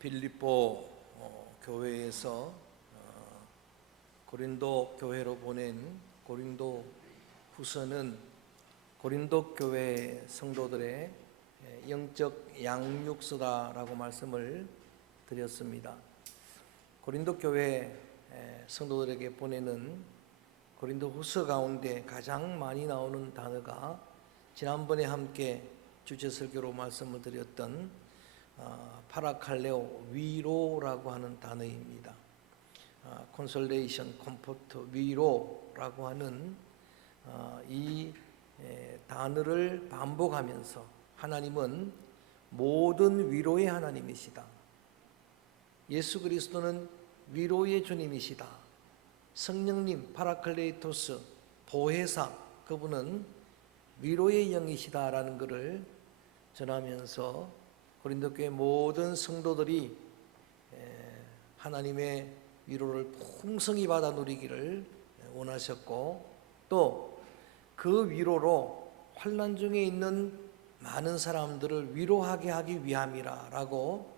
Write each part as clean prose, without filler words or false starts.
빌립보 교회에서 고린도 교회로 보낸 고린도 후서는 고린도 교회 성도들의 영적 양육서다라고 말씀을 드렸습니다. 고린도 교회 성도들에게 보내는 고린도 후서 가운데 가장 많이 나오는 단어가 지난번에 함께 주제 설교로 말씀을 드렸던 파라칼레오, 위로라고 하는 단어입니다. 콘솔레이션, 컴포트, 위로라고 하는 이 단어를 반복하면서 하나님은 모든 위로의 하나님이시다. 예수 그리스도는 위로의 주님이시다. 성령님, 파라클레이토스, 보혜사, 그분은 위로의 영이시다라는 것을 전하면서 고린도 교회 모든 성도들이 하나님의 위로를 풍성히 받아 누리기를 원하셨고, 또 그 위로로 환난 중에 있는 많은 사람들을 위로하게 하기 위함이라고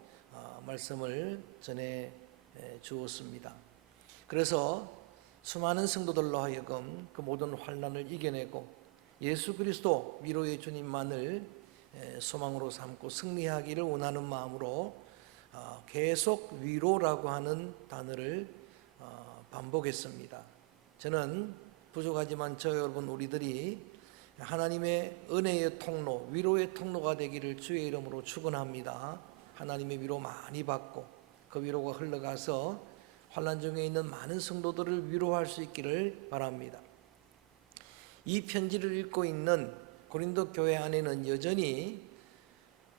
말씀을 전해 주었습니다. 그래서 수많은 성도들로 하여금 그 모든 환난을 이겨내고 예수 그리스도 위로의 주님만을 소망으로 삼고 승리하기를 원하는 마음으로 계속 위로라고 하는 단어를 반복했습니다. 저는 부족하지만 저 여러분 우리들이 하나님의 은혜의 통로, 위로의 통로가 되기를 주의 이름으로 축원합니다. 하나님의 위로 많이 받고 그 위로가 흘러가서 환난 중에 있는 많은 성도들을 위로할 수 있기를 바랍니다. 이 편지를 읽고 있는 고린도 교회 안에는 여전히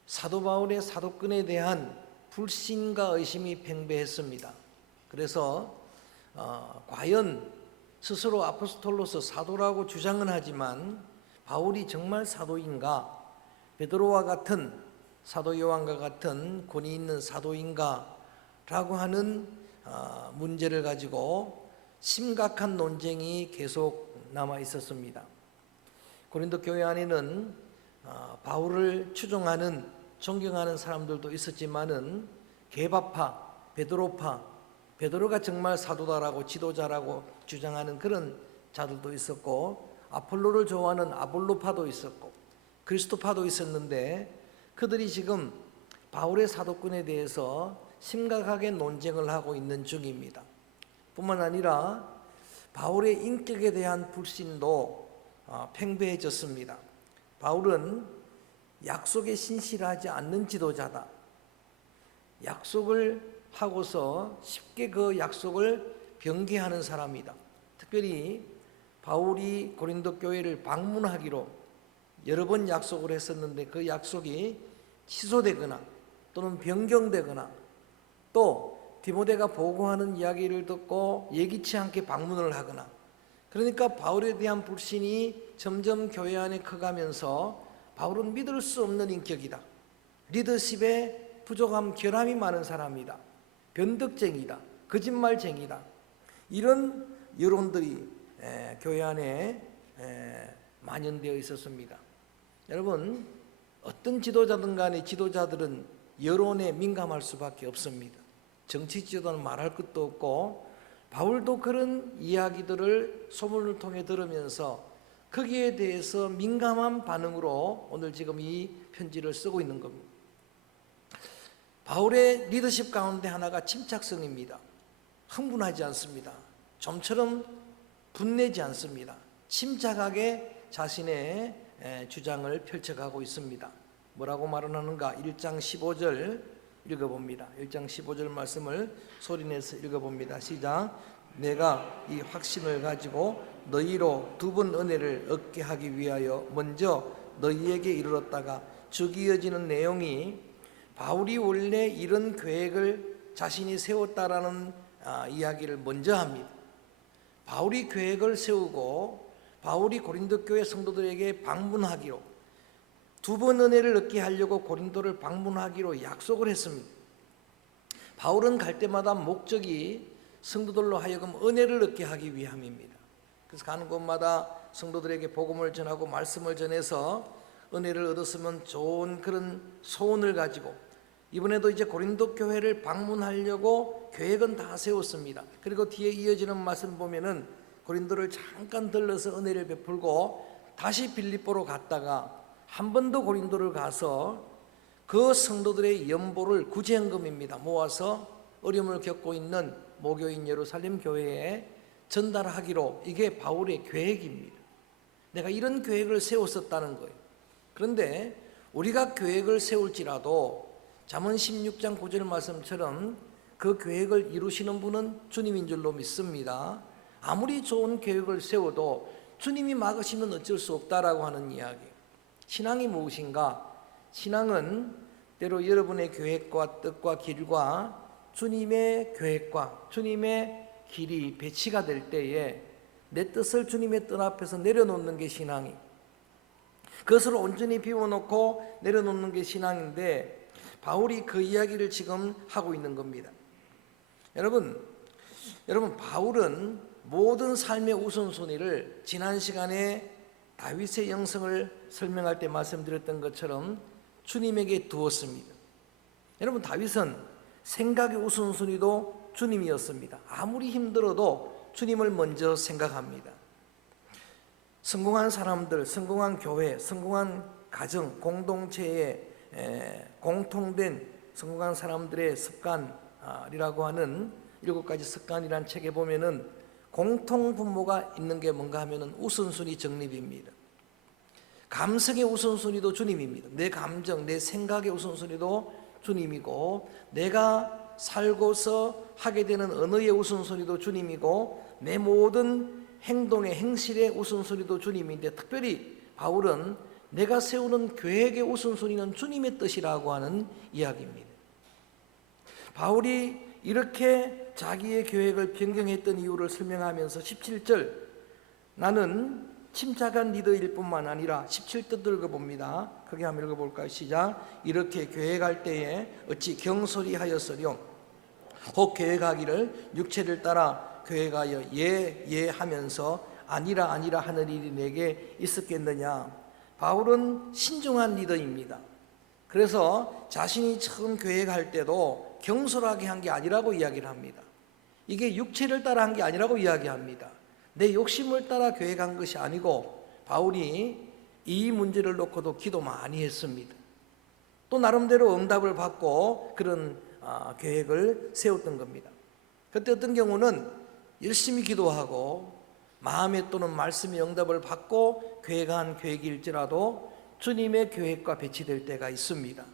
사도 바울의 사도권에 대한 불신과 의심이 팽배했습니다. 그래서 과연 스스로 아포스톨로서 사도라고 주장은 하지만 바울이 정말 사도인가? 베드로와 같은 사도 요한과 같은 권위 있는 사도인가? 라고 하는 문제를 가지고 심각한 논쟁이 계속 남아 있었습니다. 고린도 교회 안에는 바울을 추종하는, 존경하는 사람들도 있었지만은 게바파, 베드로파, 베드로가 정말 사도다라고 지도자라고 주장하는 그런 자들도 있었고, 아폴로를 좋아하는 아볼로파도 있었고 그리스도파도 있었는데, 그들이 지금 바울의 사도권에 대해서 심각하게 논쟁을 하고 있는 중입니다. 뿐만 아니라 바울의 인격에 대한 불신도 팽배해졌습니다. 바울은 약속에 신실하지 않는 지도자다. 약속을 하고서 쉽게 그 약속을 변개하는 사람이다. 특별히 바울이 고린도 교회를 방문하기로 여러 번 약속을 했었는데 그 약속이 취소되거나 또는 변경되거나, 또 디모데가 보고하는 이야기를 듣고 예기치 않게 방문을 하거나, 그러니까 바울에 대한 불신이 점점 교회 안에 커가면서 바울은 믿을 수 없는 인격이다. 리더십에 부족함, 결함이 많은 사람이다. 변덕쟁이다. 거짓말쟁이다. 이런 여론들이 교회 안에 만연되어 있었습니다. 여러분, 어떤 지도자든 간에 지도자들은 여론에 민감할 수밖에 없습니다. 정치 지도자는 말할 것도 없고, 바울도 그런 이야기들을 소문을 통해 들으면서 거기에 대해서 민감한 반응으로 오늘 지금 이 편지를 쓰고 있는 겁니다. 바울의 리더십 가운데 하나가 침착성입니다. 흥분하지 않습니다. 좀처럼 분내지 않습니다. 침착하게 자신의 주장을 펼쳐가고 있습니다. 뭐라고 말하는가? 1장 15절 읽어봅니다. 1장 15절 말씀을 소리내서 읽어봅니다. 시작. 내가 이 확신을 가지고 너희로 두 번 은혜를 얻게 하기 위하여 먼저 너희에게 이르렀다가 쭉 이어지는 내용이 바울이 원래 이런 계획을 자신이 세웠다라는 이야기를 먼저 합니다. 바울이 계획을 세우고 바울이 고린도 교회 성도들에게 방문하기로, 두 번 은혜를 얻게 하려고 고린도를 방문하기로 약속을 했습니다. 바울은 갈 때마다 목적이 성도들로 하여금 은혜를 얻게 하기 위함입니다. 그래서 가는 곳마다 성도들에게 복음을 전하고 말씀을 전해서 은혜를 얻었으면 좋은 그런 소원을 가지고 이번에도 이제 고린도 교회를 방문하려고 계획은 다 세웠습니다. 그리고 뒤에 이어지는 말씀 보면은 고린도를 잠깐 들러서 은혜를 베풀고 다시 빌립보로 갔다가 한 번 더 고린도를 가서 그 성도들의 연보를 구제헌금입니다. 모아서 어려움을 겪고 있는 모교인 예루살렘 교회에 전달하기로, 이게 바울의 계획입니다. 내가 이런 계획을 세웠었다는 거예요. 그런데 우리가 계획을 세울지라도 잠언 16장 9절 말씀처럼 그 계획을 이루시는 분은 주님인 줄로 믿습니다. 아무리 좋은 계획을 세워도 주님이 막으시면 어쩔 수 없다라고 하는 이야기. 신앙이 무엇인가? 신앙은 때로 여러분의 계획과 뜻과 길과 주님의 계획과 주님의 길이 배치가 될 때에 내 뜻을 주님의 뜻 앞에서 내려놓는 게 신앙이, 그것을 온전히 비워놓고 내려놓는 게 신앙인데, 바울이 그 이야기를 지금 하고 있는 겁니다. 여러분 바울은 모든 삶의 우선순위를 지난 시간에 다윗의 영성을 설명할 때 말씀드렸던 것처럼 주님에게 두었습니다. 여러분, 다윗은 생각의 우선순위도 주님이었습니다. 아무리 힘들어도 주님을 먼저 생각합니다. 성공한 사람들, 성공한 교회, 성공한 가정, 공동체에 공통된 성공한 사람들의 습관이라고 하는 7가지 습관이라는 책에 보면은 공통 분모가 있는 게 뭔가 하면은 우선순위 정립입니다. 감성의 우선순위도 주님입니다. 내 감정, 내 생각의 우선순위도 주님이고, 내가 살고서 하게 되는 언어의 우선순위도 주님이고, 내 모든 행동의 행실의 우선순위도 주님인데, 특별히 바울은 내가 세우는 계획의 우선순위는 주님의 뜻이라고 하는 이야기입니다. 바울이 이렇게 자기의 계획을 변경했던 이유를 설명하면서 17절, 나는 침착한 리더일 뿐만 아니라 17절 읽어봅니다. 크게 한번 읽어볼까요? 시작. 이렇게 계획할 때에 어찌 경솔히 하였으뇨? 혹 계획하기를 육체를 따라 계획하여 예 하면서 아니라 하는 일이 내게 있었겠느냐? 바울은 신중한 리더입니다. 그래서 자신이 처음 계획할 때도 경솔하게 한 게 아니라고 이야기를 합니다. 이게 육체를 따라 한 게 아니라고 이야기합니다. 내 욕심을 따라 계획한 것이 아니고, 바울이 이 문제를 놓고도 기도 많이 했습니다. 또 나름대로 응답을 받고 그런 계획을 세웠던 겁니다. 그때 어떤 경우는 열심히 기도하고 마음에 또는 말씀의 응답을 받고 계획한 계획일지라도 주님의 계획과 배치될 때가 있습니다.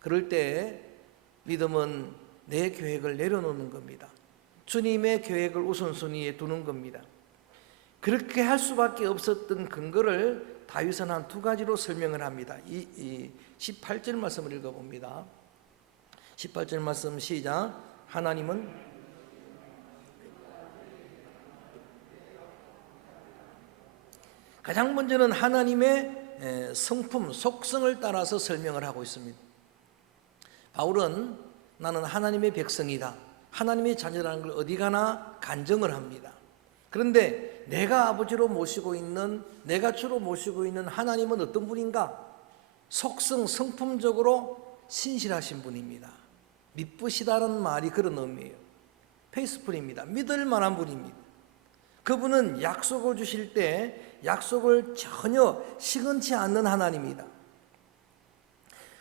그럴 때 믿음은 내 계획을 내려놓는 겁니다. 주님의 계획을 우선순위에 두는 겁니다. 그렇게 할 수밖에 없었던 근거를 다윗은 한 2가지로 설명을 합니다. 이 18절 말씀을 읽어봅니다. 18절 말씀 시작. 하나님은 가장 먼저는 하나님의 성품, 속성을 따라서 설명을 하고 있습니다. 바울은 나는 하나님의 백성이다, 하나님의 자녀라는 걸 어디 가나 간증을 합니다. 그런데 내가 아버지로 모시고 있는, 내가 주로 모시고 있는 하나님은 어떤 분인가? 속성, 성품적으로 신실하신 분입니다. 믿으시다는 말이 그런 의미예요. 페이스풀입니다. 믿을 만한 분입니다. 그분은 약속을 주실 때 약속을 전혀 시건치 않는 하나님이다.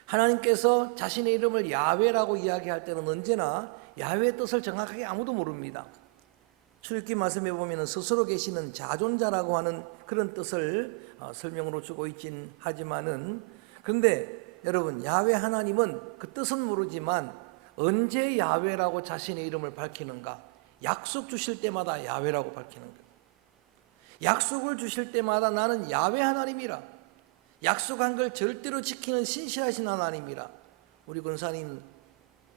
하나님께서 자신의 이름을 야훼라고 이야기할 때는 언제나 야훼의 뜻을 정확하게 아무도 모릅니다. 출애굽기 말씀에 보면 스스로 계시는 자존자라고 하는 그런 뜻을 설명으로 주고 있긴 하지만은, 그런데 여러분, 야훼 하나님은 그 뜻은 모르지만 언제 야훼라고 자신의 이름을 밝히는가? 약속 주실 때마다 야훼라고 밝히는 거예요. 약속을 주실 때마다 나는 야훼 하나님이라, 약속한 걸 절대로 지키는 신실하신 하나님이라. 우리 권사님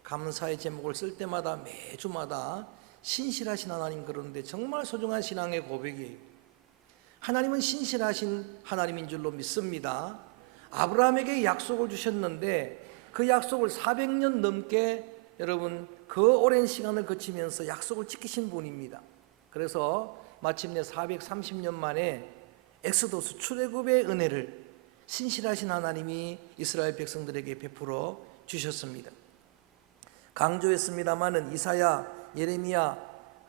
감사의 제목을 쓸 때마다 매주마다 신실하신 하나님 그러는데 정말 소중한 신앙의 고백이에요. 하나님은 신실하신 하나님인 줄로 믿습니다. 아브라함에게 약속을 주셨는데 그 약속을 400년 넘게, 여러분, 그 오랜 시간을 거치면서 약속을 지키신 분입니다. 그래서 마침내 430년 만에 엑소도스 출애굽의 은혜를 신실하신 하나님이 이스라엘 백성들에게 베풀어 주셨습니다. 강조했습니다마는 이사야, 예레미야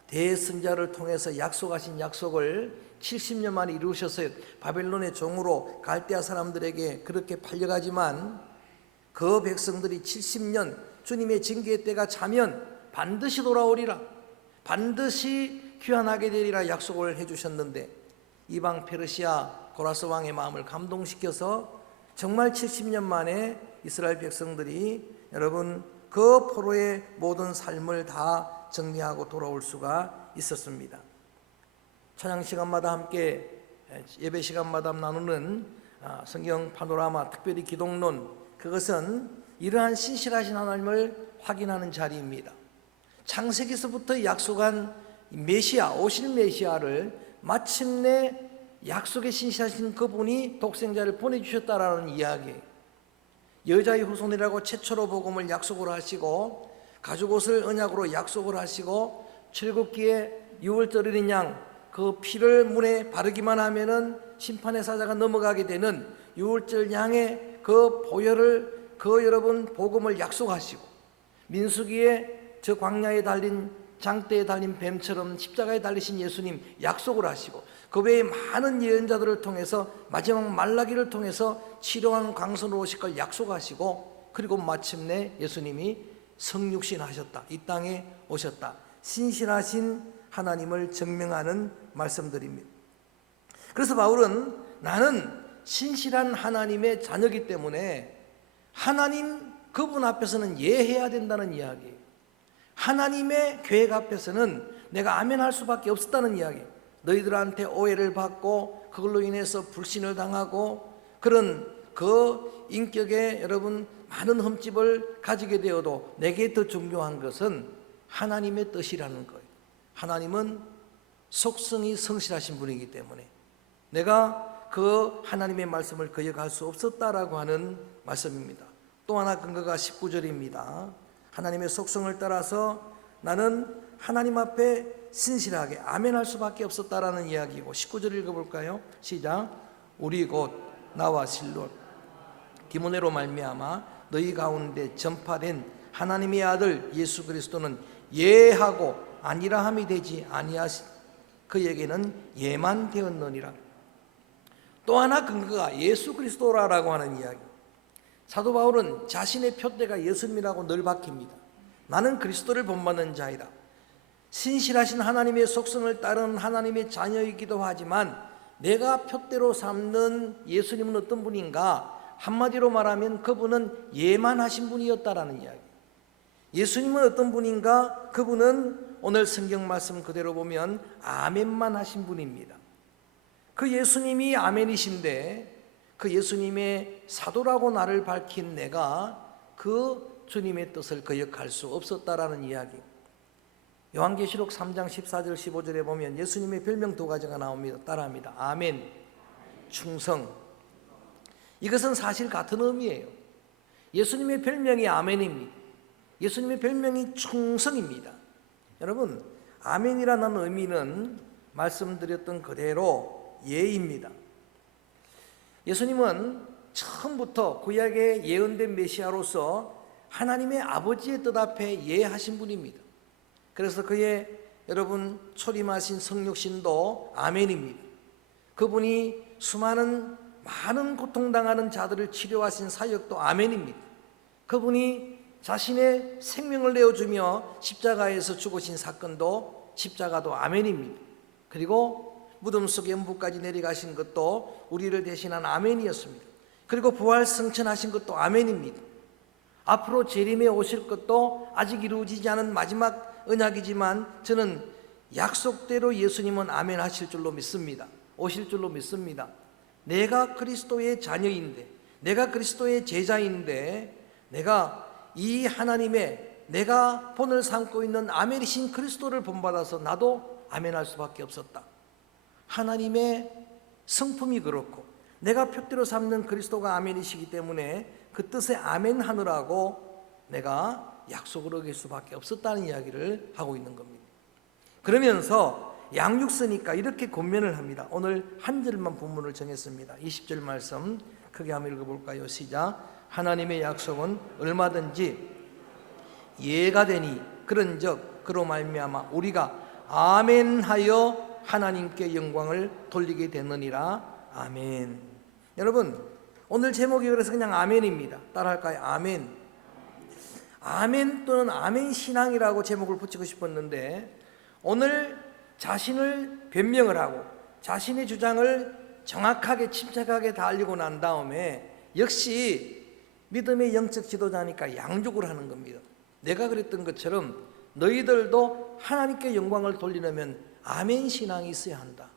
대선자를 통해서 약속하신 약속을 70년 만에 이루셨어요. 바벨론의 종으로 갈대아 사람들에게 그렇게 팔려가지만 그 백성들이 70년 주님의 징계의 때가 차면 반드시 돌아오리라, 반드시 귀환하게 되리라 약속을 해주셨는데, 이방 페르시아 고라스 왕의 마음을 감동시켜서 정말 70년 만에 이스라엘 백성들이 여러분 그 포로의 모든 삶을 다 정리하고 돌아올 수가 있었습니다. 찬양 시간마다 함께 예배 시간마다 나누는 성경 파노라마, 특별히 기독론, 그것은 이러한 신실하신 하나님을 확인하는 자리입니다. 창세기서부터 약속한 메시아, 오실 메시아를 마침내 약속에 신실하신 그분이 독생자를 보내주셨다라는 이야기예요. 여자의 후손이라고 최초로 복음을 약속을 하시고, 가죽옷을 언약으로 약속을 하시고, 출애굽기에 유월절인 양 그 피를 문에 바르기만 하면은 심판의 사자가 넘어가게 되는 유월절 양의 그 보혈을, 그 여러분 복음을 약속하시고, 민수기에 저 광야에 달린 장대에 달린 뱀처럼 십자가에 달리신 예수님 약속을 하시고, 그 외에 많은 예언자들을 통해서 마지막 말라기를 통해서 치료한 광선으로 오실 걸 약속하시고, 그리고 마침내 예수님이 성육신 하셨다, 이 땅에 오셨다, 신실하신 하나님을 증명하는 말씀들입니다. 그래서 바울은 나는 신실한 하나님의 자녀이기 때문에 하나님 그분 앞에서는 예해야 된다는 이야기예요. 하나님의 계획 앞에서는 내가 아멘할 수밖에 없었다는 이야기예요. 너희들한테 오해를 받고 그걸로 인해서 불신을 당하고 그런 그 인격에 여러분 많은 흠집을 가지게 되어도 내게 더 중요한 것은 하나님의 뜻이라는 거예요. 하나님은 속성이 성실하신 분이기 때문에 내가 그 하나님의 말씀을 거역할 수 없었다라고 하는 말씀입니다. 또 하나 근거가 19절입니다. 하나님의 속성을 따라서 나는 하나님 앞에 신실하게 아멘할 수밖에 없었다라는 이야기고, 19절 읽어볼까요? 시작. 우리 곧 나와 실로 디모데로 말미암아 너희 가운데 전파된 하나님의 아들 예수 그리스도는 예하고 아니라함이 되지 아니하시, 그에게는 예만 되었느니라. 또 하나 근거가 예수 그리스도라고 하는 이야기. 사도 바울은 자신의 표대가 예수님이라고 늘 밝힙니다. 나는 그리스도를 본받는 자이다. 신실하신 하나님의 속성을 따른 하나님의 자녀이기도 하지만 내가 표대로 삼는 예수님은 어떤 분인가? 한마디로 말하면 그분은 예만하신 분이었다라는 이야기. 예수님은 어떤 분인가? 그분은 오늘 성경 말씀 그대로 보면 아멘만 하신 분입니다. 그 예수님이 아멘이신데 그 예수님의 사도라고 나를 밝힌 내가 그 주님의 뜻을 거역할 수 없었다라는 이야기. 요한계시록 3장 14절 15절에 보면 예수님의 별명 두 가지가 나옵니다. 따라합니다. 아멘, 충성. 이것은 사실 같은 의미예요. 예수님의 별명이 아멘입니다. 예수님의 별명이 충성입니다. 여러분, 아멘이라는 의미는 말씀드렸던 그대로 예입니다. 예수님은 처음부터 구약의 예언된 메시아로서 하나님의 아버지의 뜻 앞에 예하신 분입니다. 그래서 그의 여러분 초림하신 성육신도 아멘입니다. 그분이 수많은 많은 고통당하는 자들을 치료하신 사역도 아멘입니다. 그분이 자신의 생명을 내어주며 십자가에서 죽으신 사건도 십자가도 아멘입니다. 그리고 무덤 속에 음부까지 내려가신 것도 우리를 대신한 아멘이었습니다. 그리고 부활 승천하신 것도 아멘입니다. 앞으로 재림에 오실 것도 아직 이루어지지 않은 마지막 언약이지만 저는 약속대로 예수님은 아멘 하실 줄로 믿습니다. 오실 줄로 믿습니다. 내가 그리스도의 자녀인데, 내가 그리스도의 제자인데, 내가 이 하나님의 내가 본을 삼고 있는 아멘이신 그리스도를 본받아서 나도 아멘할 수밖에 없었다. 하나님의 성품이 그렇고 내가 표대로 삼는 그리스도가 아멘이시기 때문에 그 뜻에 아멘하느라고 내가 약속을 어길 수밖에 없었다는 이야기를 하고 있는 겁니다. 그러면서 양육서니까 이렇게 권면을 합니다. 오늘 한 절만 본문을 정했습니다. 20절 말씀 크게 한번 읽어볼까요? 시작. 하나님의 약속은 얼마든지 예가 되니 그런즉 그로 말미암아 우리가 아멘하여 하나님께 영광을 돌리게 되느니라. 아멘. 여러분, 오늘 제목이 그래서 그냥 아멘입니다. 따라할까요? 아멘. 아멘 또는 아멘 신앙이라고 제목을 붙이고 싶었는데, 오늘 자신을 변명을 하고 자신의 주장을 정확하게 침착하게 다 알리고 난 다음에 역시 믿음의 영적 지도자니까 양육을 하는 겁니다. 내가 그랬던 것처럼 너희들도 하나님께 영광을 돌리려면 아멘 신앙이 있어야 한다.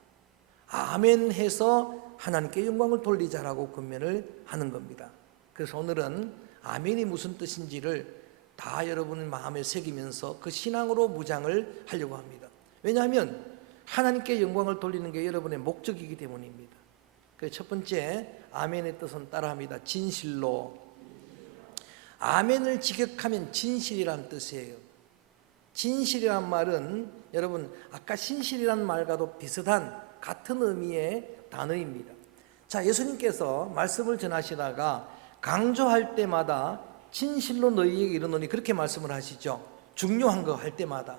아멘 해서 하나님께 영광을 돌리자라고 권면을 하는 겁니다. 그래서 오늘은 아멘이 무슨 뜻인지를 다 여러분의 마음에 새기면서 그 신앙으로 무장을 하려고 합니다. 왜냐하면 하나님께 영광을 돌리는 게 여러분의 목적이기 때문입니다. 그래서 첫 번째 아멘의 뜻은 따라합니다. 진실로. 아멘을 직역하면 진실이란 뜻이에요. 진실이란 말은 여러분 아까 신실이란 말과도 비슷한 같은 의미의 단어입니다. 자, 예수님께서 말씀을 전하시다가 강조할 때마다 진실로 너희에게 이르노니 그렇게 말씀을 하시죠. 중요한 거 할 때마다,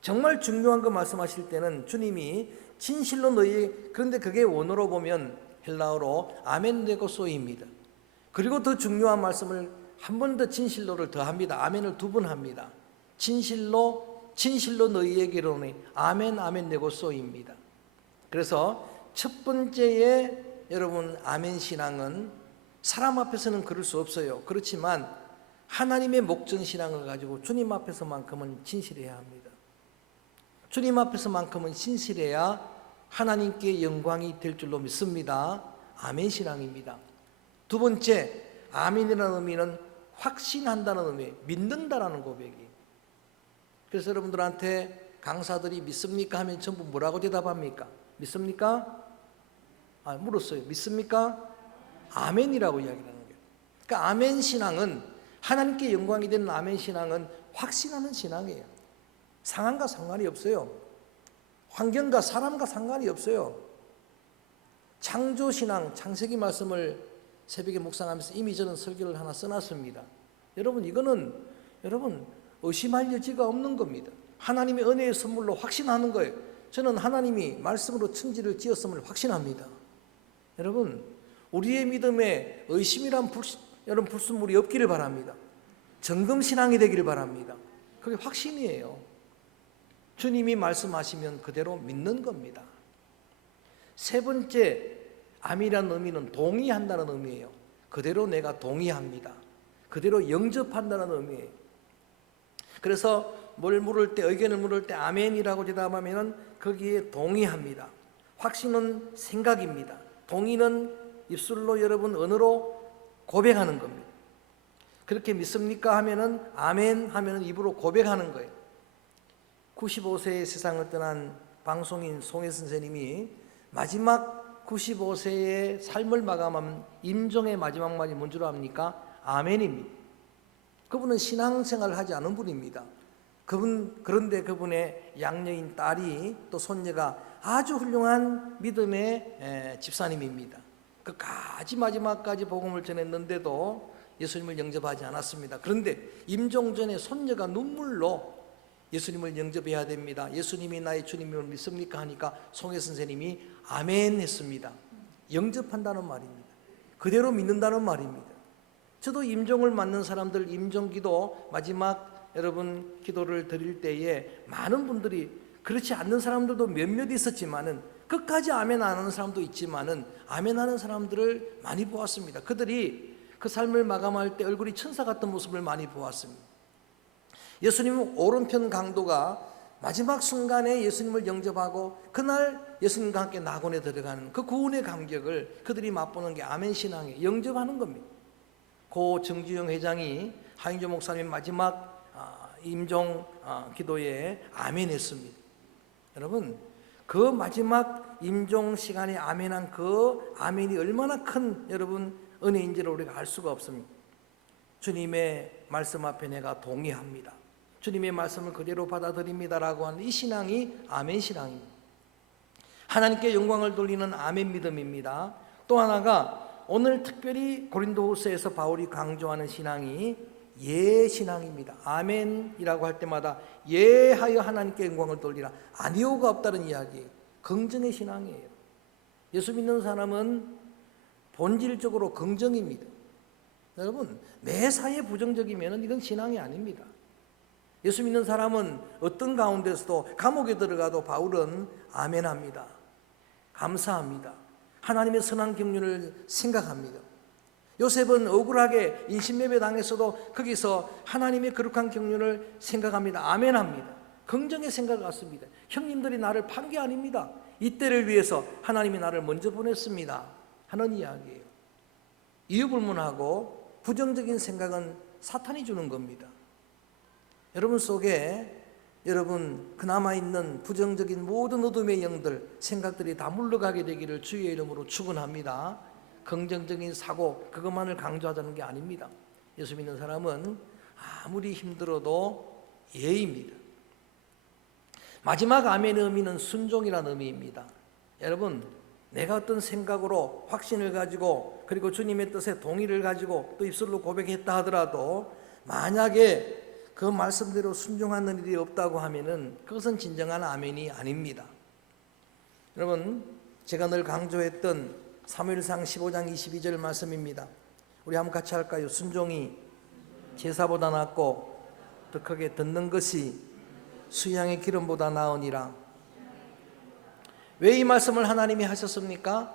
정말 중요한 거 말씀하실 때는 주님이 진실로 너희에게, 그런데 그게 원어로 보면 헬라어로 아멘데고소입니다. 그리고 더 중요한 말씀을 한 번 더 진실로를 더합니다. 아멘을 두 번 합니다. 진실로 너희에게 이르노니 아멘 아멘데고소입니다. 그래서 첫 번째의 여러분 아멘 신앙은 사람 앞에서는 그럴 수 없어요. 그렇지만 하나님의 목전 신앙을 가지고 주님 앞에서만큼은 진실해야 합니다. 주님 앞에서만큼은 진실해야 하나님께 영광이 될 줄로 믿습니다. 아멘 신앙입니다. 두 번째, 아멘이라는 의미는 확신한다는 의미, 믿는다라는 고백이에요. 그래서 여러분들한테 강사들이 믿습니까 하면 전부 뭐라고 대답합니까? 믿습니까? 물었어요. 믿습니까? 아멘이라고 이야기하는 거예요. 그러니까 아멘 신앙은, 하나님께 영광이 되는 아멘 신앙은 확신하는 신앙이에요. 상황과 상관이 없어요. 환경과 사람과 상관이 없어요. 창조 신앙, 창세기 말씀을 새벽에 묵상하면서 이미 저는 설교를 하나 써놨습니다. 여러분, 이거는 여러분 의심할 여지가 없는 겁니다. 하나님의 은혜의 선물로 확신하는 거예요. 저는 하나님이 말씀으로 천지를 지었음을 확신합니다. 여러분, 우리의 믿음에 의심이란 여러분 불순물이 없기를 바랍니다. 정금신앙이 되기를 바랍니다. 그게 확신이에요. 주님이 말씀하시면 그대로 믿는 겁니다. 세 번째, 아멘이라는 의미는 동의한다는 의미예요. 그대로 내가 동의합니다. 그대로 영접한다는 의미예요. 그래서 뭘 물을 때, 의견을 물을 때 아멘이라고 대답하면 거기에 동의합니다. 확신은 생각입니다. 동의는 입술로 여러분 언어로 고백하는 겁니다. 그렇게 믿습니까 하면은 아멘 하면은 입으로 고백하는 거예요. 95세의 세상을 떠난 방송인 송혜 선생님이 마지막 95세의 삶을 마감한 임종의 마지막 말이 뭔 줄 압니까? 아멘입니다. 그분은 신앙생활을 하지 않은 분입니다. 그런데 그분의 양녀인 딸이 또 손녀가 아주 훌륭한 믿음의 집사님입니다. 끝까지 마지막까지 복음을 전했는데도 예수님을 영접하지 않았습니다. 그런데 임종 전에 손녀가 눈물로 예수님을 영접해야 됩니다. 예수님이 나의 주님임을 믿습니까? 하니까 송혜 선생님이 아멘 했습니다. 영접한다는 말입니다. 그대로 믿는다는 말입니다. 저도 임종을 맞는 사람들 임종기도 마지막 여러분 기도를 드릴 때에 많은 분들이, 그렇지 않는 사람들도 몇몇 있었지만은 끝까지 아멘 안 하는 사람도 있지만은 아멘 하는 사람들을 많이 보았습니다. 그들이 그 삶을 마감할 때 얼굴이 천사 같은 모습을 많이 보았습니다. 예수님은 오른편 강도가 마지막 순간에 예수님을 영접하고 그날 예수님과 함께 낙원에 들어가는 그 구원의 감격을 그들이 맛보는 게 아멘 신앙에 영접하는 겁니다. 고 정주영 회장이 하인조 목사님 마지막 임종 기도에 아멘 했습니다. 여러분, 그 마지막 임종 시간에 아멘한 그 아멘이 얼마나 큰 여러분 은혜인지를 우리가 알 수가 없습니다. 주님의 말씀 앞에 내가 동의합니다. 주님의 말씀을 그대로 받아들입니다라고 하는 이 신앙이 아멘 신앙입니다. 하나님께 영광을 돌리는 아멘 믿음입니다. 또 하나가 오늘 특별히 고린도후서에서 바울이 강조하는 신앙이 예신앙입니다. 아멘이라고 할 때마다 예하여 하나님께 영광을 돌리라. 아니오가 없다는 이야기예요. 긍정의 신앙이에요. 예수 믿는 사람은 본질적으로 긍정입니다. 여러분, 매사에 부정적이면 이건 신앙이 아닙니다. 예수 믿는 사람은 어떤 가운데서도 감옥에 들어가도 바울은 아멘합니다. 감사합니다. 하나님의 선한 경륜을 생각합니다. 요셉은 억울하게 인신매매 당했어도 거기서 하나님의 거룩한 경륜을 생각합니다. 아멘합니다. 긍정의 생각을 갖습니다. 형님들이 나를 판 게 아닙니다. 이때를 위해서 하나님이 나를 먼저 보냈습니다 하는 이야기예요. 이유불문하고 부정적인 생각은 사탄이 주는 겁니다. 여러분 속에 여러분 그나마 있는 부정적인 모든 어둠의 영들, 생각들이 다 물러가게 되기를 주의 이름으로 축원합니다. 긍정적인 사고 그것만을 강조하자는 게 아닙니다. 예수 믿는 사람은 아무리 힘들어도 예입니다. 마지막 아멘의 의미는 순종이라는 의미입니다. 여러분, 내가 어떤 생각으로 확신을 가지고 그리고 주님의 뜻에 동의를 가지고 또 입술로 고백했다 하더라도 만약에 그 말씀대로 순종하는 일이 없다고 하면은 그것은 진정한 아멘이 아닙니다. 여러분, 제가 늘 강조했던 사무엘상 15장 22절 말씀입니다. 우리 한번 같이 할까요? 순종이 제사보다 낫고 더 크게 듣는 것이 수양의 기름보다 나으니라. 왜 이 말씀을 하나님이 하셨습니까?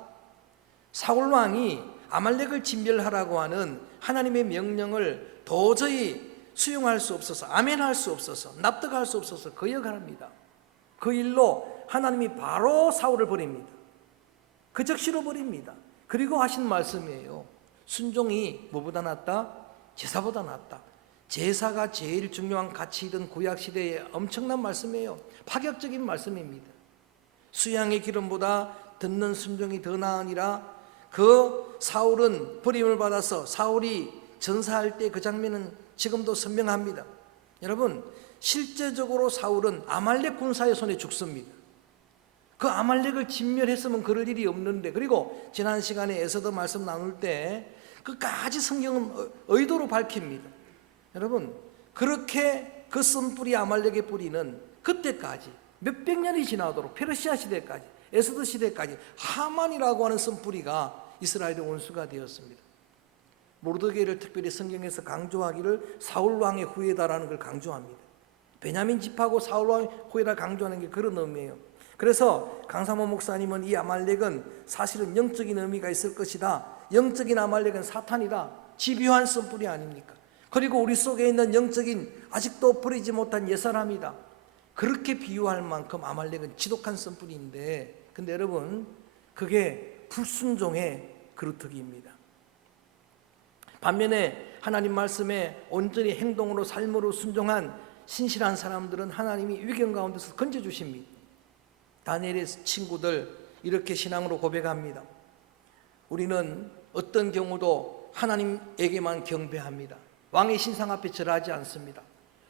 사울 왕이 아말렉을 진멸하라고 하는 하나님의 명령을 도저히 수용할 수 없어서, 아멘할 수 없어서, 납득할 수 없어서 거역합니다. 그 일로 하나님이 바로 사울을 버립니다. 그 즉시로 버립니다. 그리고 하신 말씀이에요. 순종이 뭐보다 낫다? 제사보다 낫다. 제사가 제일 중요한 가치이던 구약시대의 엄청난 말씀이에요. 파격적인 말씀입니다. 수양의 기름보다 듣는 순종이 더 나으니라. 그 사울은 버림을 받아서 사울이 전사할 때 그 장면은 지금도 선명합니다. 여러분, 실제적으로 사울은 아말렉 군사의 손에 죽습니다. 그 아말렉을 진멸했으면 그럴 일이 없는데, 그리고 지난 시간에 에서도 말씀 나눌 때 끝까지 성경은 의도로 밝힙니다. 여러분, 그렇게 그 쓴뿌리 아말렉의 뿌리는 그때까지 몇백 년이 지나도록 페르시아 시대까지 에스더 시대까지 하만이라고 하는 쓴뿌리가 이스라엘의 원수가 되었습니다. 모르드게를 특별히 성경에서 강조하기를 사울 왕의 후예다라는 걸 강조합니다. 베냐민 집하고 사울 왕의 후예다 강조하는 게 그런 의미예요. 그래서 강사모 목사님은 이 아말렉은 사실은 영적인 의미가 있을 것이다. 영적인 아말렉은 사탄이다. 집요한 쓴뿌리 아닙니까? 그리고 우리 속에 있는 영적인 아직도 버리지 못한 옛사람이다. 그렇게 비유할 만큼 아말렉은 지독한 쓴뿌리인데, 근데 여러분, 그게 불순종의 그루터기입니다. 반면에 하나님 말씀에 온전히 행동으로 삶으로 순종한 신실한 사람들은 하나님이 위경 가운데서 건져주십니다. 다니엘의 친구들 이렇게 신앙으로 고백합니다. 우리는 어떤 경우도 하나님에게만 경배합니다. 왕의 신상 앞에 절하지 않습니다.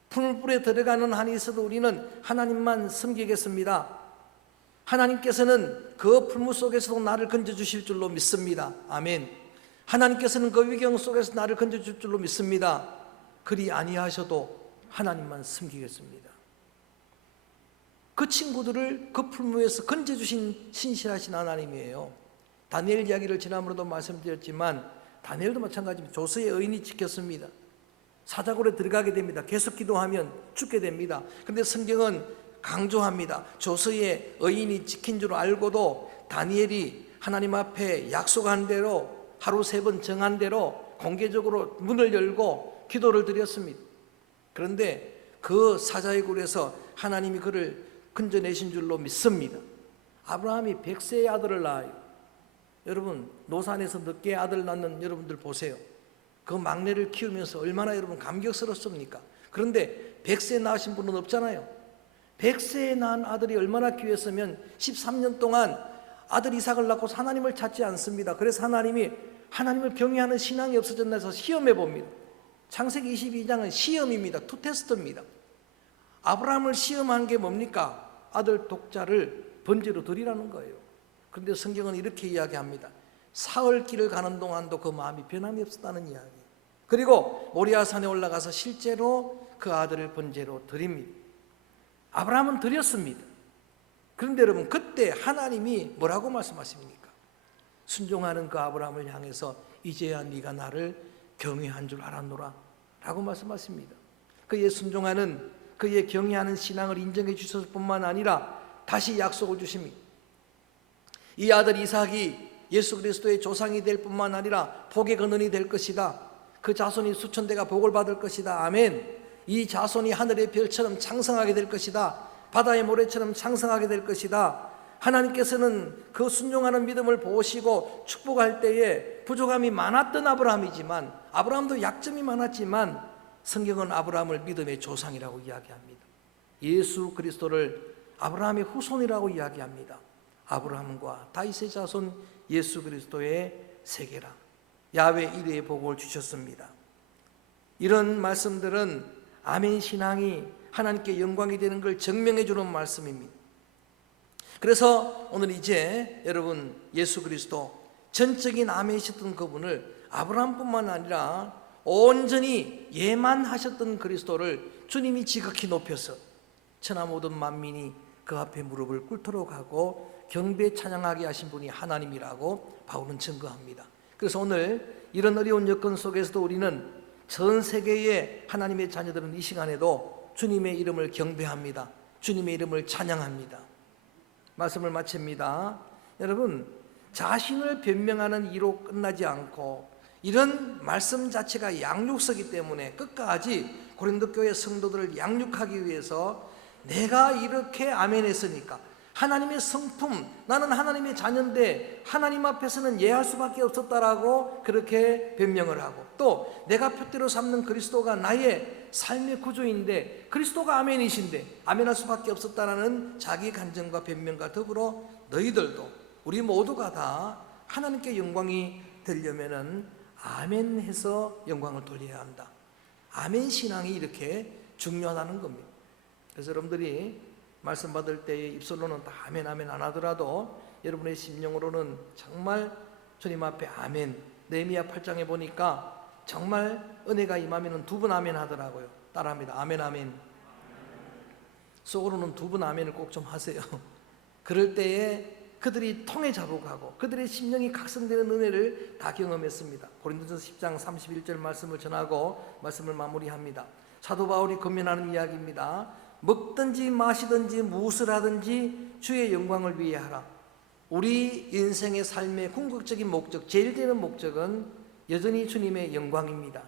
풀불에 들어가는 한이 있어도 우리는 하나님만 섬기겠습니다. 하나님께서는 그 풀무 속에서도 나를 건져주실 줄로 믿습니다. 아멘. 하나님께서는 그 위경 속에서 나를 건져줄 줄로 믿습니다. 그리 아니하셔도 하나님만 섬기겠습니다. 그 친구들을 그 풀무에서 건져주신 신실하신 하나님이에요. 다니엘 이야기를 지난번에도 말씀드렸지만 다니엘도 마찬가지입니다. 조서의 의인이 지켰습니다. 사자굴에 들어가게 됩니다. 계속 기도하면 죽게 됩니다. 그런데 성경은 강조합니다. 조서의 의인이 지킨 줄 알고도 다니엘이 하나님 앞에 약속한 대로 하루 3번 정한 대로 공개적으로 문을 열고 기도를 드렸습니다. 그런데 그 사자의 굴에서 하나님이 그를 건져내신 줄로 믿습니다. 아브라함이 100세의 아들을 낳아요. 여러분, 노산에서 늦게 아들 낳는 여러분들 보세요. 그 막내를 키우면서 얼마나 여러분 감격스럽습니까? 그런데 100세 낳으신 분은 없잖아요. 100세에 낳은 아들이 얼마나 귀했으면 13년 동안 아들 이삭을 낳고 하나님을 찾지 않습니다. 그래서 하나님이 하나님을 경외하는 신앙이 없어졌나 해서 시험해 봅니다. 창세기 22장은 시험입니다. 투테스트입니다. 아브라함을 시험한 게 뭡니까? 아들 독자를 번제로 드리라는 거예요. 그런데 성경은 이렇게 이야기합니다. 사흘 길을 가는 동안도 그 마음이 변함이 없었다는 이야기. 그리고 모리아산에 올라가서 실제로 그 아들을 번제로 드립니다. 아브라함은 드렸습니다. 그런데 여러분, 그때 하나님이 뭐라고 말씀하십니까? 순종하는 그 아브라함을 향해서 이제야 네가 나를 경외한 줄 알았노라 라고 말씀하십니다. 그의 순종하는, 그의 경외하는 신앙을 인정해 주셨을 뿐만 아니라 다시 약속을 주십니다. 이 아들 이삭이 예수 그리스도의 조상이 될 뿐만 아니라 복의 근원이 될 것이다. 그 자손이 수천대가 복을 받을 것이다. 아멘. 이 자손이 하늘의 별처럼 창성하게 될 것이다. 바다의 모래처럼 창성하게 될 것이다. 하나님께서는 그 순종하는 믿음을 보시고 축복할 때에 부족함이 많았던 아브라함이지만, 아브라함도 약점이 많았지만 성경은 아브라함을 믿음의 조상이라고 이야기합니다. 예수 그리스도를 아브라함의 후손이라고 이야기합니다. 아브라함과 다윗의 자손 예수 그리스도의 세계라. 야훼 이레의 복을 주셨습니다. 이런 말씀들은 아멘 신앙이 하나님께 영광이 되는 걸 증명해 주는 말씀입니다. 그래서 오늘 이제 여러분, 예수 그리스도 전적인 아멘이셨던 그분을 아브라함뿐만 아니라 온전히 예만하셨던 그리스도를 주님이 지극히 높여서 천하 모든 만민이 그 앞에 무릎을 꿇도록 하고 경배 찬양하게 하신 분이 하나님이라고 바울은 증거합니다. 그래서 오늘 이런 어려운 여건 속에서도 우리는 전 세계의 하나님의 자녀들은 이 시간에도 주님의 이름을 경배합니다. 주님의 이름을 찬양합니다. 말씀을 마칩니다. 여러분, 자신을 변명하는 이로 끝나지 않고 이런 말씀 자체가 양육서기 때문에 끝까지 고린도 교회 성도들을 양육하기 위해서 내가 이렇게 아멘 했으니까 하나님의 성품, 나는 하나님의 자녀인데 하나님 앞에서는 예할 수밖에 없었다라고 그렇게 변명을 하고, 또 내가 표대로 삼는 그리스도가 나의 삶의 구조인데 그리스도가 아멘이신데 아멘할 수밖에 없었다라는 자기 간증과 변명과 더불어 너희들도, 우리 모두가 다 하나님께 영광이 되려면은 아멘 해서 영광을 돌려야 한다. 아멘 신앙이 이렇게 중요하다는 겁니다. 그래서 여러분들이 말씀 받을 때에 입술로는 다 아멘 아멘 안 하더라도 여러분의 심령으로는 정말 주님 앞에 아멘. 느헤미야 8장에 보니까 정말 은혜가 임하면 2번 아멘 하더라고요. 따라합니다. 아멘 아멘. 속으로는 2번 아멘을 꼭 좀 하세요. 그럴 때에 그들이 통에 자복하고 그들의 심령이 각성되는 은혜를 다 경험했습니다. 고린도전서 10장 31절 말씀을 전하고 말씀을 마무리합니다. 사도 바울이 권면하는 이야기입니다. 먹든지 마시든지 무엇을 하든지 주의 영광을 위해 하라. 우리 인생의 삶의 궁극적인 목적, 제일 되는 목적은 여전히 주님의 영광입니다.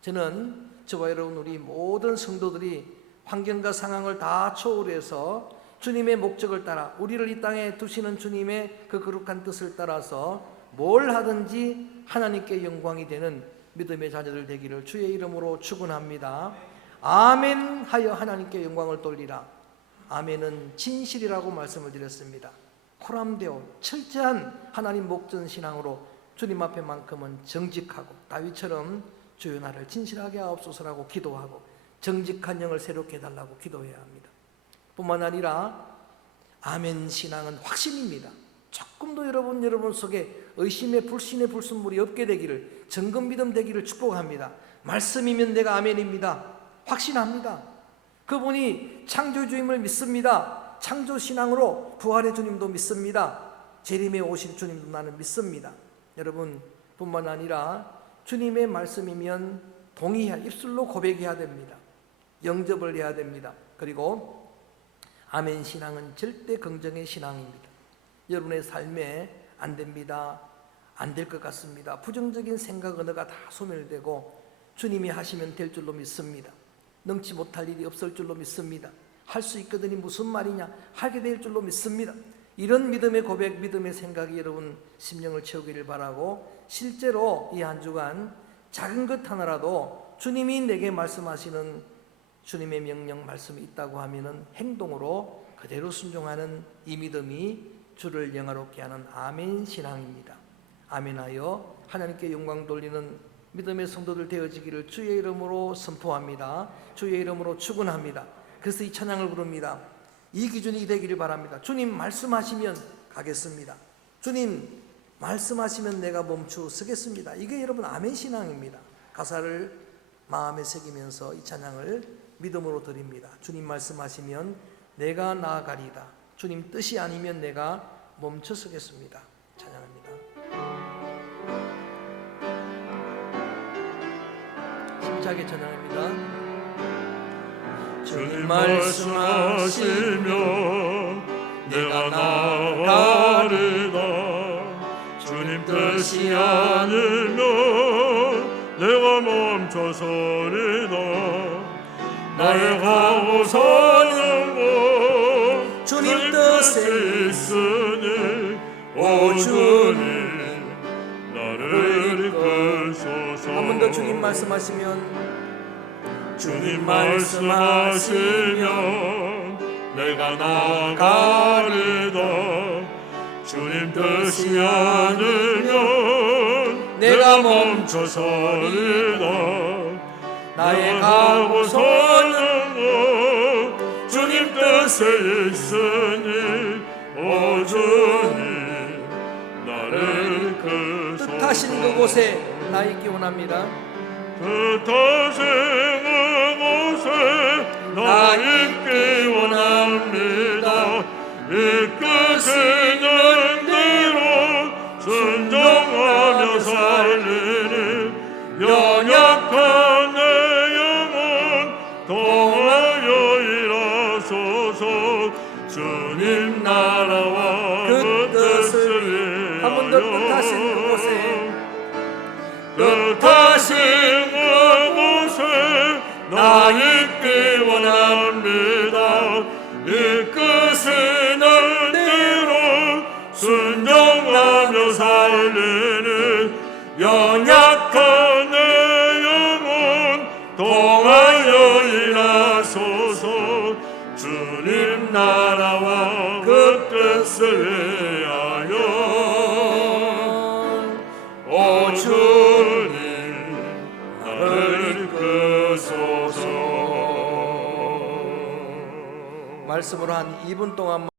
저는 저와 여러분, 우리 모든 성도들이 환경과 상황을 다 초월해서 주님의 목적을 따라, 우리를 이 땅에 두시는 주님의 그 거룩한 뜻을 따라서 뭘 하든지 하나님께 영광이 되는 믿음의 자녀들 되기를 주의 이름으로 축원합니다. 아멘 하여 하나님께 영광을 돌리라. 아멘은 진실이라고 말씀을 드렸습니다. 코람데오, 철저한 하나님 목전 신앙으로 주님 앞에만큼은 정직하고 다윗처럼 주여 나를 진실하게 하옵소서라고 기도하고 정직한 영을 새롭게 해달라고 기도해야 합니다. 뿐만 아니라 아멘 신앙은 확신입니다. 조금도 여러분 속에 의심의 불신의 불순물이 없게 되기를, 정금 믿음 되기를 축복합니다. 말씀이면 내가 아멘입니다. 확신합니다. 그분이 창조주임을 믿습니다. 창조신앙으로 부활의 주님도 믿습니다. 재림에 오실 주님도 나는 믿습니다. 여러분, 뿐만 아니라 주님의 말씀이면 동의해야, 입술로 고백해야 됩니다. 영접을 해야 됩니다. 그리고 아멘 신앙은 절대 긍정의 신앙입니다. 여러분의 삶에 안 됩니다, 안 될 것 같습니다, 부정적인 생각 언어가 다 소멸되고 주님이 하시면 될 줄로 믿습니다. 능치 못할 일이 없을 줄로 믿습니다. 할 수 있거든이 무슨 말이냐, 하게 될 줄로 믿습니다. 이런 믿음의 고백, 믿음의 생각이 여러분 심령을 채우기를 바라고, 실제로 이 한 주간 작은 것 하나라도 주님이 내게 말씀하시는 주님의 명령 말씀이 있다고 하면은 행동으로 그대로 순종하는 이 믿음이 주를 영화롭게 하는 아멘 신앙입니다. 아멘하여 하나님께 영광 돌리는 믿음의 성도들 되어지기를 주의 이름으로 선포합니다. 주의 이름으로 축원합니다. 그래서 이 찬양을 부릅니다. 이 기준이 되기를 바랍니다. 주님 말씀하시면 가겠습니다. 주님 말씀하시면 내가 멈추어 서겠습니다. 이게 여러분 아멘 신앙입니다. 가사를 마음에 새기면서 이 찬양을 믿음으로 드립니다. 주님 말씀하시면 내가 나아가리다. 주님 뜻이 아니면 내가 멈춰 서겠습니다. 찬양합니다. 힘차게 찬양합니다. 주님 말씀하시면 내가 나아가리다. 주님 뜻이 아니면 내가 멈춰서리다. 나의 가고 사는 곳 주님 뜻에 있으니 오 주님 나를 이끄소서. 한 번 더 주님 말씀하시면 주님 말씀하시면 내가 나아가리다. 주님 뜻이 아니면 내가 멈춰서리다. 나의 가고 서는 곳 주님 뜻에 있으니 오 주님 나를 이끄소서. 뜻하신 그곳에 나 있기 원합니다. 뜻하신 그곳에 나 있기 원합니다. 이끄시는 대로 순종하며 살리니 연약한 내 영혼 통하여 일하소서. 주님 나라와 그 뜻을 한 번 더 뜻하신 그곳에 뜻하신 그곳에 나 있기 원합니다. 이끄시는 대로 순종하며 살리는 연약한 내 영혼 통하여 일하소서. 주님 나라와 그 뜻을 위하여 오 주님 나를 이끄소서. 말씀으로 한 2분 동안